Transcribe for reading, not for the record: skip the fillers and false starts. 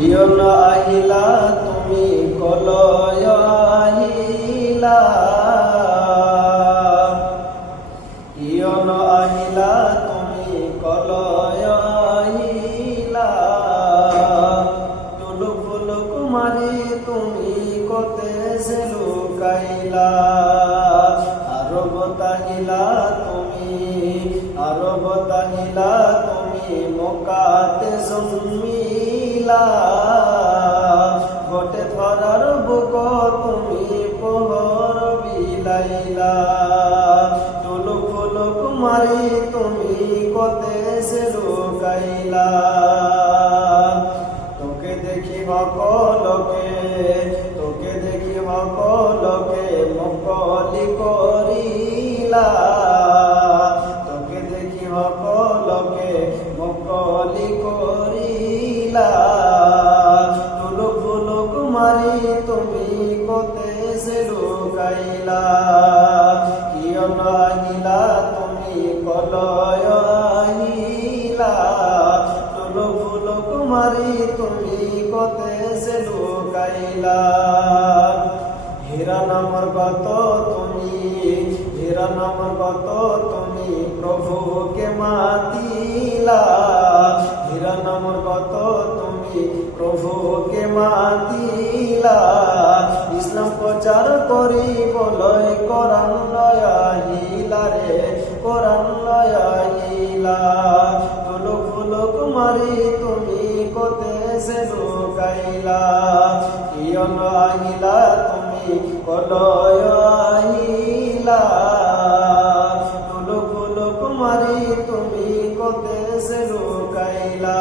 ইয়ন আহিলা তুমি কলয় আহিলা, ইয়ন আহিলা তুমি কলয় আহিলা, টুলুক ফুলুক মারি তুমি কতে সে লুকাইলা, আরব তাহিলা তুমি, আরব তাহিলা তুমি মক্কাতে জন্মিলা, ঘটে ধরার বুক তুমি পোহর বিলাইলা, টুলুক ফুলুক মারি তুমি কতে সে লুকাইলা, তোকে দেখি সকলকে, তোকে দেখি সকলকে মুকলি করিলা, তোকে দেখি সকলকে মুকলি করিলা, টুলুক ফুলুক মারি তুমি কতে সে লুকাইলা, কিয়ন আহিলা তুমি কলয় আহিলা, টুলুক ফুলুক মারি তুমি কতে সে লুকাইলা, হীরা নামর কত তুমি, হীরা নামর কত তুমি প্রভুকে মাতিলা, হীরা নামর কত তুমি প্রভুকে মাতিলা, ইসলাম প্রচার করি বলয় কোরআন লয় আহিলা রে, কোরআন লয় আহিলা, টুলুক ফুলুক মারি তুমি কতে সে লুকাইলা, ইয়ন আহিলা তুমি কলয় আহিলা, টুলুক ফুলুক মারি তুমি কতে সে লুকাইলা।